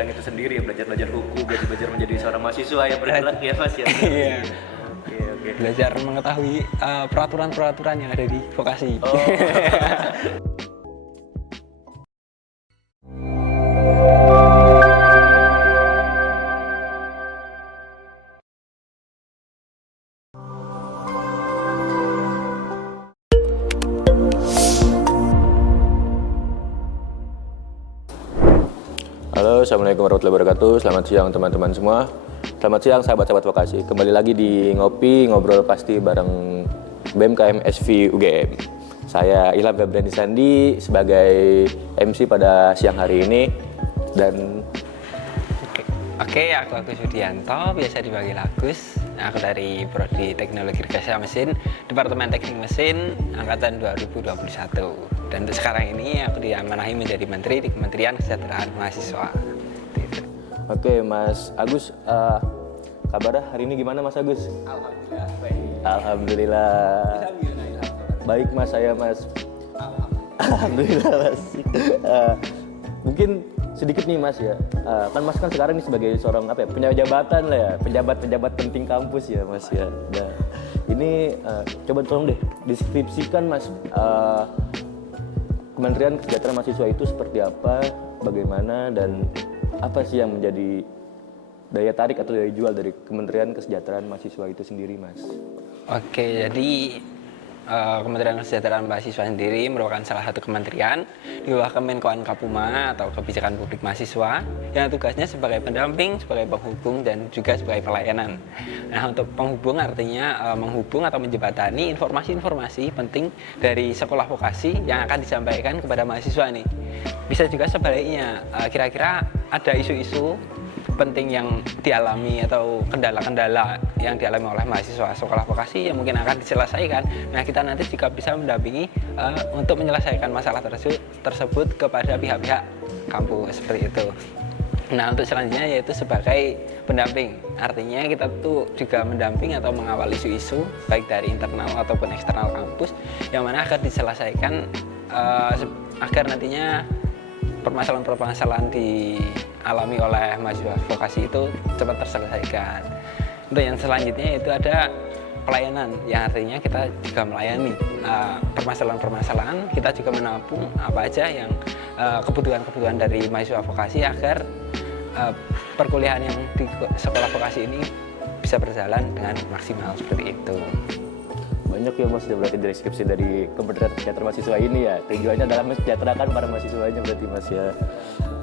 bidang itu sendiri ya, belajar hukum, belajar menjadi seorang mahasiswa yang bergerak ya Mas ya. Iya. Oke. Belajar mengetahui peraturan-peraturan yang ada di vokasi. Oh. Halo, assalamualaikum warahmatullahi wabarakatuh. Selamat siang teman-teman semua. Selamat siang sahabat-sahabat vokasi. Kembali lagi di ngobrol pasti bareng BMKM SV UGM. Saya Ilham Febriani Sandi sebagai MC pada siang hari ini dan Oke, aku Agus Widianto, biasa dipanggil Agus. Aku dari Prodi Teknologi Irigasi Mesin, Departemen Teknik Mesin, angkatan 2021. Dan untuk sekarang ini aku diamanahi menjadi Menteri di Kementerian Kesejahteraan Mahasiswa. Oke, Mas Agus, kabarnya hari ini gimana Mas Agus? Alhamdulillah, baik. Alhamdulillah. Baik Mas, saya Mas. Alhamdulillah Mas. Mungkin sedikit nih Mas ya, kan Mas kan sekarang ini sebagai seorang punya jabatan lah ya, pejabat penting kampus ya Mas ya. Nah, ini coba tolong deh deskripsikan Mas, Kementerian Kesejahteraan Mahasiswa itu seperti apa, bagaimana, dan apa sih yang menjadi daya tarik atau daya jual dari Kementerian Kesejahteraan Mahasiswa itu sendiri Mas? Oke, jadi Kementerian Kesejahteraan Mahasiswa sendiri merupakan salah satu kementerian di bawah Kemenkoan Kapuma atau Kebijakan Publik Mahasiswa yang tugasnya sebagai pendamping, sebagai penghubung, dan juga sebagai pelayanan. Nah, untuk penghubung artinya menghubung atau menjembatani informasi-informasi penting dari sekolah vokasi yang akan disampaikan kepada mahasiswa nih. Bisa juga sebaliknya, kira-kira ada isu-isu penting yang dialami atau kendala-kendala yang dialami oleh mahasiswa sekolah vokasi yang mungkin akan diselesaikan. Nah, kita nanti juga bisa mendampingi untuk menyelesaikan masalah tersebut kepada pihak-pihak kampus seperti itu. Nah, untuk selanjutnya yaitu sebagai pendamping. Artinya kita tuh juga mendamping atau mengawal isu-isu baik dari internal ataupun eksternal kampus yang mana akan diselesaikan agar nantinya permasalahan-permasalahan dialami oleh mahasiswa vokasi itu cepat terselesaikan. Untuk yang selanjutnya itu ada pelayanan, yang artinya kita juga melayani permasalahan-permasalahan, kita juga menampung apa aja yang kebutuhan-kebutuhan dari mahasiswa vokasi agar perkuliahan yang di sekolah vokasi ini bisa berjalan dengan maksimal seperti itu. Banyak ya Mas, berarti deskripsi dari Kementerian Kesejahteraan Mahasiswa ini ya. Tujuannya adalah mensejahterakan para mahasiswanya berarti Mas ya.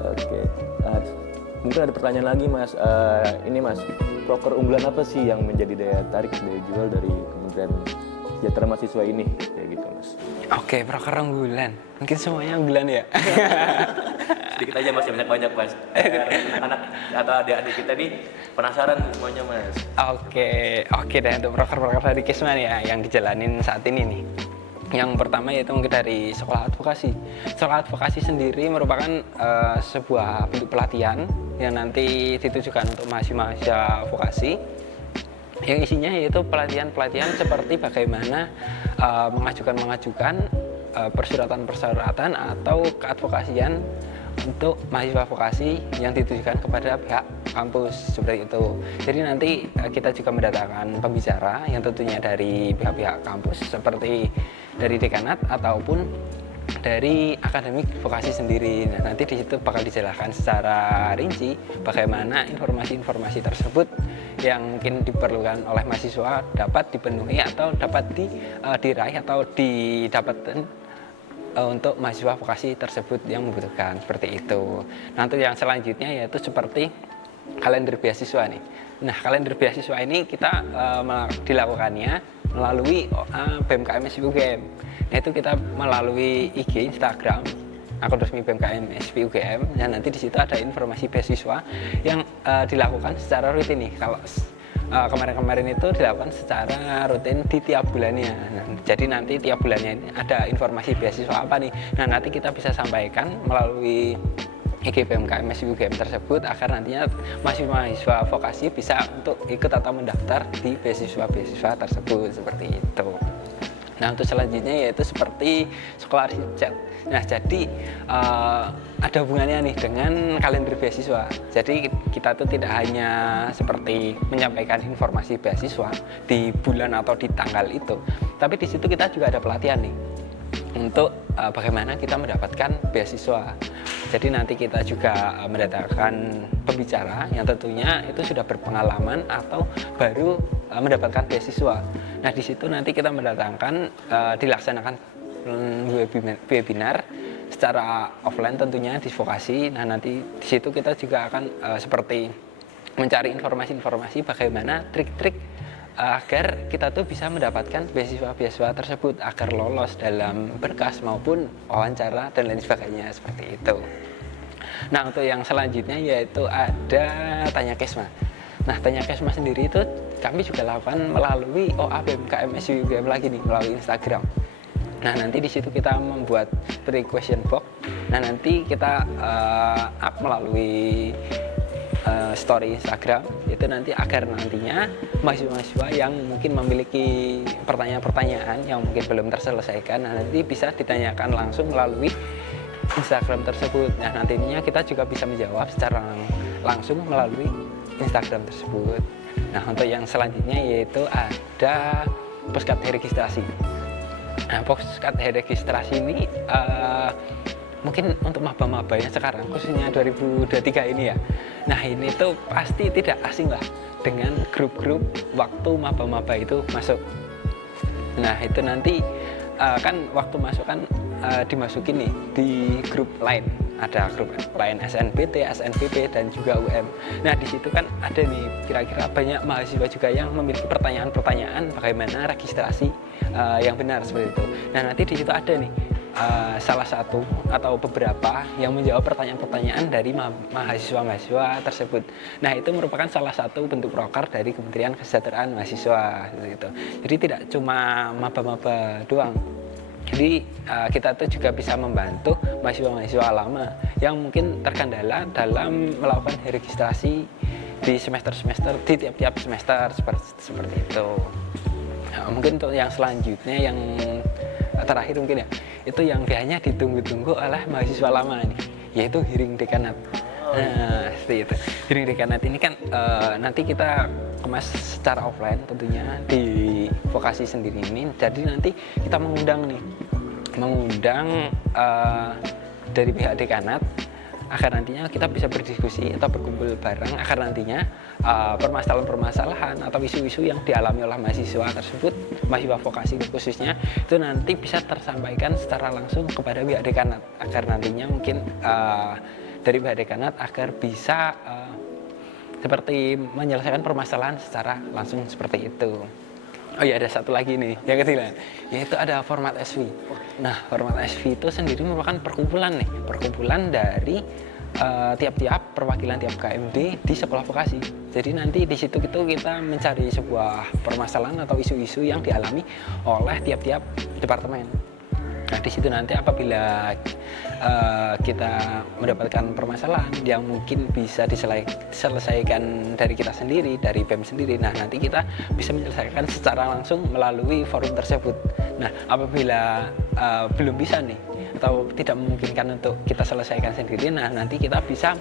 Oke. Mungkin ada pertanyaan lagi Mas. Ini Mas, proker unggulan apa sih yang menjadi daya tarik, daya jual dari Kementerian Kesejahteraan Mahasiswa ini? Kayak gitu Mas. Oke, proker unggulan. Mungkin semuanya unggulan ya. Sedikit aja Mas, banyak-banyak Mas. Anak atau adik-adik kita nih penasaran semuanya Mas. Oke deh, untuk proker-proker dari Kisman ya yang dijalanin saat ini nih. Yang pertama yaitu mungkin dari sekolah advokasi. Sekolah advokasi sendiri merupakan sebuah bentuk pelatihan yang nanti ditujukan untuk mahasiswa vokasi. Yang isinya yaitu pelatihan-pelatihan seperti bagaimana mengajukan persyaratan-persyaratan atau keadvokasian untuk mahasiswa vokasi yang ditujukan kepada pihak kampus seperti itu. Jadi nanti kita juga mendatangkan pembicara yang tentunya dari pihak-pihak kampus seperti dari dekanat ataupun dari akademik vokasi sendiri. Nah, nanti di situ bakal dijelaskan secara rinci bagaimana informasi-informasi tersebut yang mungkin diperlukan oleh mahasiswa dapat dipenuhi atau dapat diraih atau didapatkan untuk mahasiswa vokasi tersebut yang membutuhkan seperti itu. Nah, untuk yang selanjutnya yaitu seperti kalender beasiswa nih. Nah, kalender beasiswa ini kita dilakukannya melalui BMKM SV UGM. Nah, itu kita melalui IG, Instagram, akun resmi BMKM SV UGM. Dan nanti di situ ada informasi beasiswa yang dilakukan secara rutin nih. Kalau kemarin-kemarin itu dilakukan secara rutin di tiap bulannya. Nah, jadi nanti tiap bulannya ini ada informasi beasiswa apa nih. Nah, nanti kita bisa sampaikan melalui IG BMKM SV UGM tersebut agar nantinya mahasiswa vokasi bisa untuk ikut atau mendaftar di beasiswa-beasiswa tersebut seperti itu. Nah, untuk selanjutnya yaitu seperti sekolah riset. Nah, jadi ada hubungannya nih dengan kalender beasiswa. Jadi kita tuh tidak hanya seperti menyampaikan informasi beasiswa di bulan atau di tanggal itu, tapi di situ kita juga ada pelatihan nih untuk bagaimana kita mendapatkan beasiswa. Jadi nanti kita juga mendatangkan pembicara yang tentunya itu sudah berpengalaman atau baru mendapatkan beasiswa. Nah, di situ nanti kita mendatangkan dilaksanakan webinar secara offline tentunya di vokasi. Nah, nanti di situ kita juga akan seperti mencari informasi-informasi bagaimana trik-trik agar kita tuh bisa mendapatkan beasiswa-beasiswa tersebut agar lolos dalam berkas maupun wawancara dan lain sebagainya seperti itu. Nah, untuk yang selanjutnya yaitu ada Tanya Kesma. Nah, Tanya Kesma sendiri itu kami juga lakukan melalui OA BMKM SWBM lagi nih, melalui Instagram. Nah, nanti di situ kita membuat question box. Nah, nanti kita up melalui story Instagram itu nanti agar nantinya mahasiswa-mahasiswa yang mungkin memiliki pertanyaan-pertanyaan yang mungkin belum terselesaikan, nah nanti bisa ditanyakan langsung melalui Instagram tersebut. Nah, nantinya kita juga bisa menjawab secara langsung melalui Instagram tersebut. Nah, untuk yang selanjutnya yaitu ada Postcard registrasi. Nah, Postcard registrasi ini mungkin untuk maba-maba yang sekarang khususnya 2023 ini ya. Nah, ini tuh pasti tidak asing lah dengan grup-grup waktu maba-maba itu masuk. Nah, itu nanti kan waktu masuk kan dimasukin nih di grup lain. Ada grup lain SNBT, SNBP dan juga UM. Nah, di situ kan ada nih kira-kira banyak mahasiswa juga yang memiliki pertanyaan-pertanyaan bagaimana registrasi yang benar seperti itu. Nah, nanti di situ ada nih salah satu atau beberapa yang menjawab pertanyaan-pertanyaan dari mahasiswa-mahasiswa tersebut. Nah, itu merupakan salah satu bentuk proker dari Kementerian Kesejahteraan Mahasiswa gitu. Jadi tidak cuma maba-maba doang. Jadi kita tuh juga bisa membantu mahasiswa-mahasiswa lama yang mungkin terkendala dalam melakukan registrasi di semester-semester, di tiap-tiap semester seperti itu. Nah, mungkin untuk yang selanjutnya yang terakhir mungkin ya, itu yang biasanya ditunggu-tunggu oleh mahasiswa lama nih, yaitu hearing dekanat. Nah, seperti itu. Hearing dekanat ini kan nanti kita kemas secara offline tentunya di vokasi sendiri ini. Jadi nanti kita mengundang dari pihak dekanat agar nantinya kita bisa berdiskusi atau berkumpul bareng agar nantinya permasalahan-permasalahan atau isu-isu yang dialami oleh mahasiswa tersebut, mahasiswa vokasi khususnya, itu nanti bisa tersampaikan secara langsung kepada pihak dekanat agar nantinya mungkin dari pihak dekanat agar bisa seperti menyelesaikan permasalahan secara langsung seperti itu. Oh iya, ada satu lagi nih yang ketiga, yaitu ada format SV. Nah, format SV itu sendiri merupakan perkumpulan dari tiap-tiap perwakilan tiap KMD di sekolah vokasi. Jadi nanti di situ kita mencari sebuah permasalahan atau isu-isu yang dialami oleh tiap-tiap departemen. Nah, di situ nanti apabila kita mendapatkan permasalahan yang mungkin bisa diselesaikan dari kita sendiri, dari BEM sendiri, nah nanti kita bisa menyelesaikan secara langsung melalui forum tersebut. Nah, apabila belum bisa nih atau tidak memungkinkan untuk kita selesaikan sendiri, nah nanti kita bisa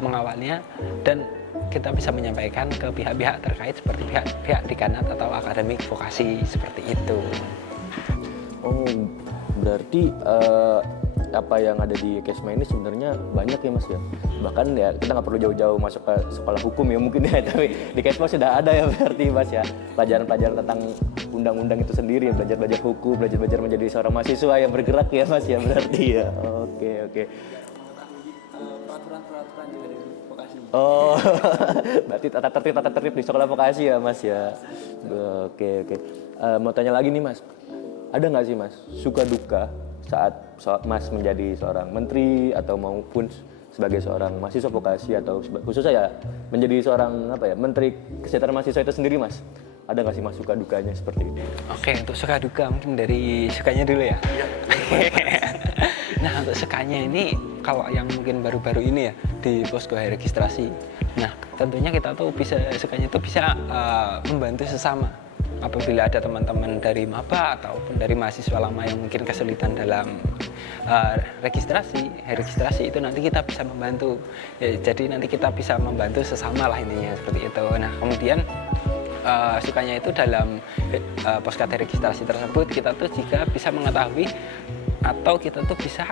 mengawalnya dan kita bisa menyampaikan ke pihak-pihak terkait seperti pihak dekanat atau akademik vokasi seperti itu. Oh, berarti apa yang ada di Kesma ini sebenarnya banyak ya Mas ya. Bahkan ya kita nggak perlu jauh-jauh masuk ke sekolah hukum ya mungkin ya, tapi di Kesma sudah ada ya berarti Mas ya pelajaran-pelajaran tentang undang-undang itu sendiri, belajar-belajar hukum, belajar-belajar menjadi seorang mahasiswa yang bergerak ya Mas ya berarti ya. Oke. Peraturan-peraturan juga dari vokasi. Oh, berarti tata tertib di sekolah vokasi ya Mas ya. Oke. Mau tanya lagi nih Mas, ada nggak sih Mas suka duka saat Mas menjadi seorang menteri atau maupun sebagai seorang mahasiswa vokasi atau khususnya ya menjadi seorang menteri kesejahteraan mahasiswa itu sendiri Mas? Ada nggak sih Mas suka dukanya seperti ini? Oke, untuk suka duka mungkin dari sukanya dulu ya. Nah, untuk sukanya ini kalau yang mungkin baru-baru ini ya di posko registrasi. Nah, tentunya kita tuh sukanya itu bisa membantu sesama. apabila ada teman-teman dari maba ataupun dari mahasiswa lama yang mungkin kesulitan dalam registrasi itu nanti kita bisa membantu. Ya, jadi nanti kita bisa membantu sesama lah intinya seperti itu. Nah kemudian sukanya itu dalam poskada registrasi tersebut kita tuh juga bisa mengetahui atau kita tuh bisa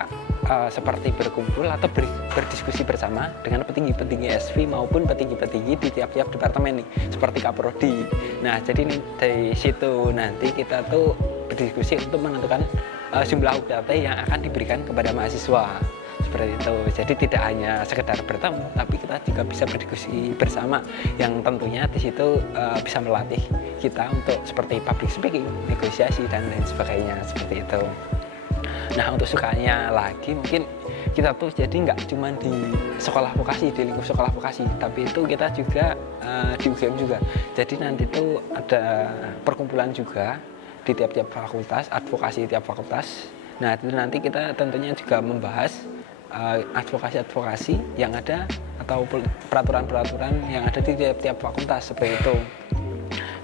seperti berkumpul atau berdiskusi bersama dengan petinggi-petinggi SV maupun petinggi-petinggi di tiap-tiap departemen nih, seperti Kaprodi. Nah, jadi dari situ nanti kita tuh berdiskusi untuk menentukan jumlah UKT yang akan diberikan kepada mahasiswa. Seperti itu. Jadi tidak hanya sekedar bertemu, tapi kita juga bisa berdiskusi bersama yang tentunya di situ bisa melatih kita untuk seperti public speaking, negosiasi dan lain sebagainya seperti itu. Nah untuk sukanya lagi mungkin kita tuh jadi nggak cuma di sekolah vokasi, di lingkup sekolah vokasi, tapi itu kita juga di UGM juga. Jadi nanti tuh ada perkumpulan juga di tiap-tiap fakultas, advokasi tiap fakultas. Nah itu nanti kita tentunya juga membahas advokasi-advokasi yang ada atau peraturan-peraturan yang ada di tiap-tiap fakultas seperti itu.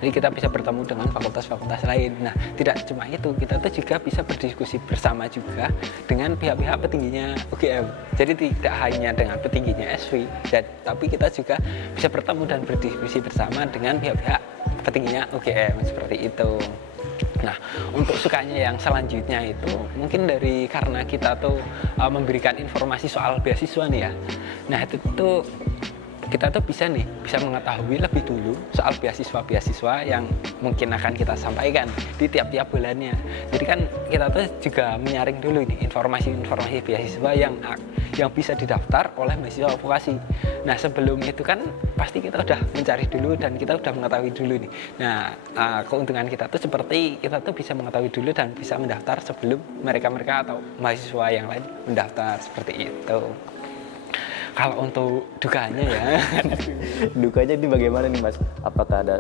Jadi kita bisa bertemu dengan fakultas-fakultas lain. Nah, tidak cuma itu, kita tuh juga bisa berdiskusi bersama juga dengan pihak-pihak petingginya UGM. Jadi tidak hanya dengan petingginya SV, tapi kita juga bisa bertemu dan berdiskusi bersama dengan pihak-pihak petingginya UGM seperti itu. Nah, untuk sukanya yang selanjutnya itu mungkin karena kita tuh memberikan informasi soal beasiswa nih ya. Nah, itu tuh kita tuh bisa mengetahui lebih dulu soal beasiswa yang mungkin akan kita sampaikan di tiap-tiap bulannya. Jadi kan kita tuh juga menyaring dulu nih informasi-informasi beasiswa yang bisa didaftar oleh mahasiswa vokasi. Nah sebelum itu kan pasti kita udah mencari dulu dan kita udah mengetahui dulu nih. Nah keuntungan kita tuh seperti kita tuh bisa mengetahui dulu dan bisa mendaftar sebelum mereka atau mahasiswa yang lain mendaftar seperti itu. Kalau untuk dukanya ya, dukanya ini bagaimana nih Mas? Apakah ada,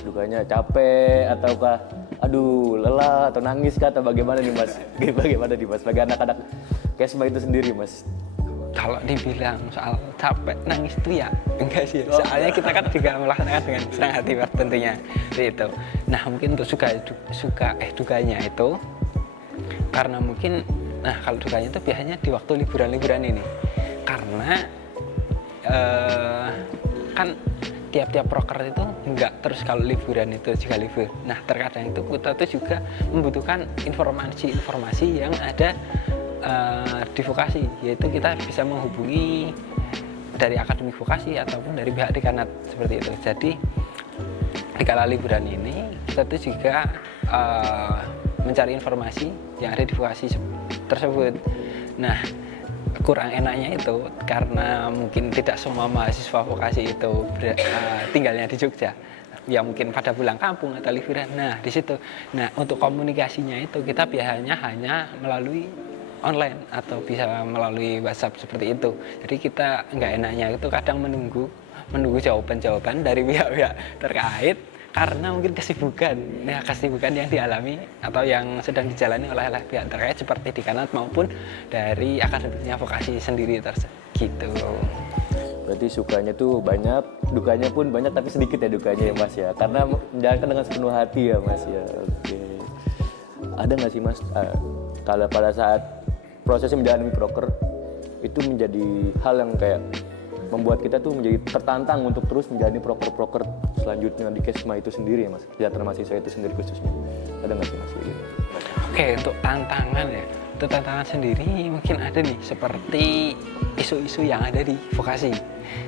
dukanya capek, ataukah aduh lelah, atau nangis kah, atau bagaimana nih Mas? Bagaimana nih Mas, bagi anak-anak KESMA itu sendiri Mas? Kalau dibilang soal capek, nangis itu ya enggak sih. Soalnya kita kan juga melaksanakan dengan senang hati tentunya. Itu. Nah mungkin untuk dukanya itu, karena mungkin, kalau dukanya itu biasanya di waktu liburan-liburan ini. Karena kan tiap-tiap proker itu enggak terus kalau liburan itu juga libur. Nah terkadang itu kita tuh juga membutuhkan informasi yang ada di vokasi, yaitu kita bisa menghubungi dari akademi vokasi ataupun dari pihak dekanat seperti itu. Jadi di kala liburan ini kita tuh juga mencari informasi yang ada di vokasi tersebut. Nah kurang enaknya itu karena mungkin tidak semua mahasiswa vokasi itu tinggalnya di Jogja, ya mungkin pada pulang kampung atau liburan. Nah di situ, untuk komunikasinya itu kita biasanya hanya melalui online atau bisa melalui WhatsApp seperti itu. Jadi kita nggak enaknya itu kadang menunggu jawaban dari pihak-pihak terkait karena mungkin kesibukan yang dialami atau yang sedang dijalani oleh pihak terkait seperti dekanat maupun dari akademiknya vokasi sendiri gitu. Berarti sukanya tuh banyak, dukanya pun banyak tapi sedikit ya dukanya ya Mas ya, karena menjalankan dengan sepenuh hati ya Mas ya. Oke. Ada nggak sih Mas kalau pada saat prosesnya menjalani proker itu menjadi hal yang kayak membuat kita tuh menjadi tertantang untuk terus menjalani proker-proker selanjutnya di KESMA itu sendiri ya Mas, kesejahteraan mahasiswa itu sendiri khususnya. Ada nggak sih Mas? Oke, untuk tantangan ya, untuk tantangan sendiri mungkin ada nih seperti isu-isu yang ada di vokasi.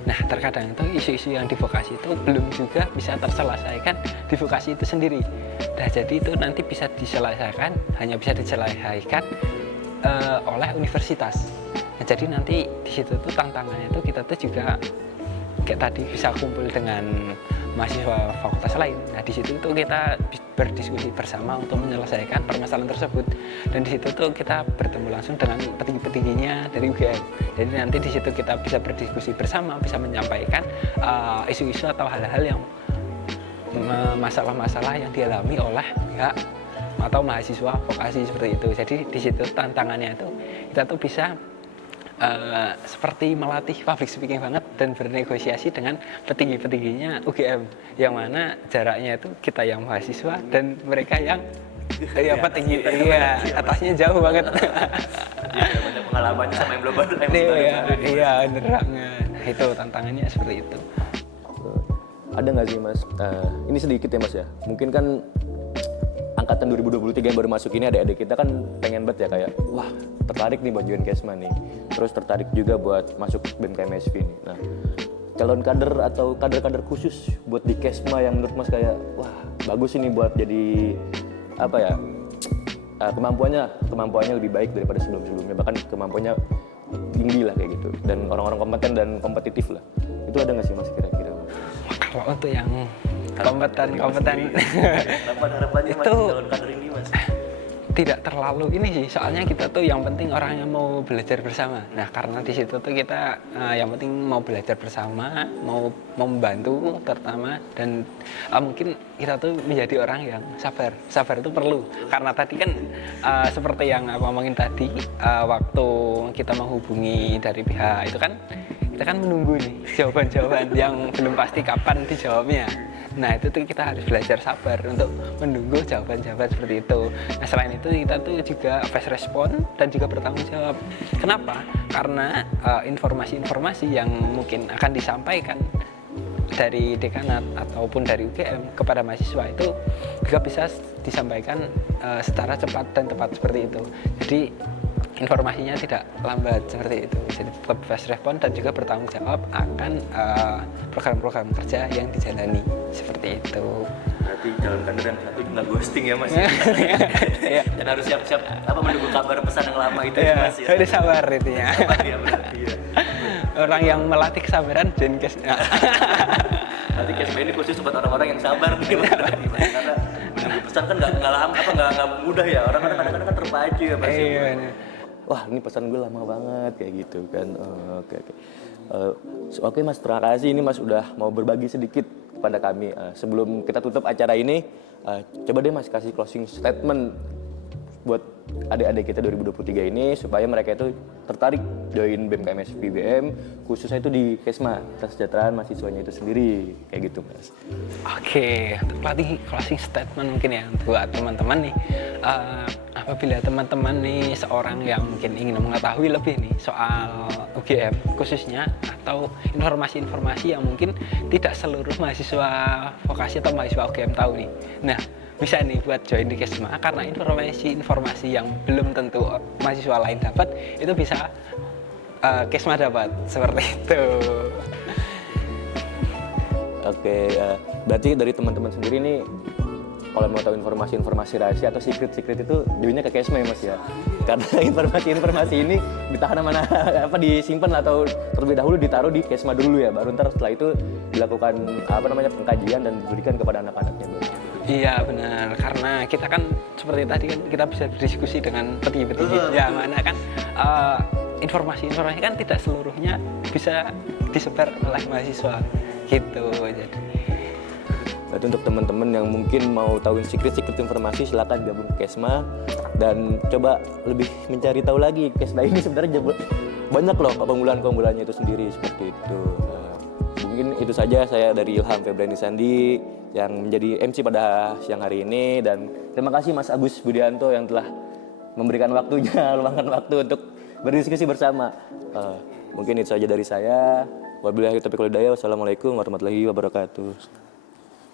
Nah terkadang itu isu-isu yang di vokasi itu belum juga bisa terselesaikan di vokasi itu sendiri. Nah jadi itu nanti hanya bisa diselesaikan oleh universitas. Nah, jadi nanti di situ tuh tantangannya itu kita tuh juga kayak tadi bisa kumpul dengan mahasiswa fakultas lain. Nah di situ tuh kita berdiskusi bersama untuk menyelesaikan permasalahan tersebut. Dan di situ tuh kita bertemu langsung dengan petinggi-petingginya dari UGM. Jadi nanti di situ kita bisa berdiskusi bersama, bisa menyampaikan isu-isu atau hal-hal yang masalah-masalah yang dialami oleh pihak atau mahasiswa vokasi seperti itu. Jadi di situ tantangannya itu kita tuh bisa seperti melatih public speaking banget dan bernegosiasi dengan petinggi-petingginya UGM, yang mana jaraknya itu kita yang mahasiswa dan mereka yang petinggi, atasnya jauh banget. Jadi banyak pengalamannya sama yang belum baru. Iya, bener banget. Itu tantangannya seperti itu. Ada nggak sih Mas, ini sedikit ya Mas ya, mungkin kan angkatan 2023 yang baru masuk ini adik-adik kita kan pengen banget ya kayak, wah tertarik nih buat join Kesma nih, terus tertarik juga buat masuk BMKMSV nih. Nah, calon kader atau kader-kader khusus buat di Kesma yang menurut Mas kayak, wah bagus ini buat jadi apa ya, kemampuannya lebih baik daripada sebelum-sebelumnya, bahkan kemampuannya tinggi lah kayak gitu, dan orang-orang kompeten dan kompetitif lah. Itu ada nggak sih Mas kira-kira? Kalau untuk yang kompeten Harapannya itu calon kader ini Mas? Tidak terlalu ini sih, soalnya kita tuh yang penting orang yang mau belajar bersama. Nah, karena di situ tuh kita yang penting mau belajar bersama, mau membantu terutama, dan mungkin kita tuh menjadi orang yang sabar. Sabar itu perlu, karena tadi kan seperti yang aku ngomongin tadi, waktu kita menghubungi dari pihak itu kan kita kan menunggu nih jawaban-jawaban yang belum pasti kapan dijawabnya. Nah, itu tuh kita harus belajar sabar untuk menunggu jawaban-jawaban seperti itu. Nah, selain itu kita tuh juga fast respon dan juga bertanggung jawab. Kenapa? Karena informasi-informasi yang mungkin akan disampaikan dari dekanat ataupun dari UGM kepada mahasiswa itu juga bisa disampaikan secara cepat dan tepat seperti itu. Jadi informasinya tidak lambat seperti itu, jadi tetap fast respon dan juga bertanggung jawab akan program-program kerja yang dijalani seperti itu. Berarti calon kader yang satu nggak ghosting ya Mas? Dan harus siap-siap menunggu kabar pesan yang lama itu ya Mas ya? Harus sabar itu ya. Iya berarti ya. Orang yang melatih kesabaran dan Nanti Kesma ini khusus buat orang-orang yang sabar nih berarti Mas, karena menunggu pesan kan nggak lama, nggak mudah ya, orang kadang-kadang kan terpacu ya Mas. Wah ini pesan gue lama banget kayak gitu kan. Oke Mas, terima kasih ini Mas udah mau berbagi sedikit kepada kami. Sebelum kita tutup acara ini, coba deh Mas kasih closing statement buat adik-adik kita 2023 ini supaya mereka itu tertarik join BMKMSV BM, khususnya itu di Kesma, kesejahteraan mahasiswanya itu sendiri kayak gitu Mas. Oke, untuk closing statement mungkin ya buat teman-teman nih, apabila teman-teman nih seorang yang mungkin ingin mengetahui lebih nih soal UGM khususnya, atau informasi-informasi yang mungkin tidak seluruh mahasiswa vokasi atau mahasiswa UGM tahu nih. Nah, bisa nih buat join di Kesma, karena informasi-informasi yang belum tentu mahasiswa lain dapat itu bisa Kesma dapat seperti itu. Oke, berarti dari teman-teman sendiri nih, kalau mau tahu informasi-informasi rahasia atau secret itu joinnya ke Kesma ya Mas ya, karena informasi-informasi ini ditahan mana disimpan atau terlebih dahulu ditaruh di Kesma dulu ya, baru ntar setelah itu dilakukan pengkajian dan diberikan kepada anak-anaknya. Iya benar, karena kita kan seperti tadi kan kita bisa berdiskusi dengan petinggi-petinggi, ya mana kan informasi-informasi kan tidak seluruhnya bisa disebar oleh mahasiswa gitu. Jadi berarti untuk teman-teman yang mungkin mau tahu secret informasi, silakan gabung ke Kesma dan coba lebih mencari tahu lagi Kesma ini sebenarnya banyak loh keunggulan-keunggulannya itu sendiri seperti itu. Mungkin itu saja, saya dari Ilham Febrani Sandi yang menjadi MC pada siang hari ini, dan terima kasih Mas Agus Budianto yang telah memberikan waktunya, luangkan waktu untuk berdiskusi bersama. Mungkin itu saja dari saya. Wabillahi taufiq wal hidayah. Wassalamualaikum warahmatullahi wabarakatuh.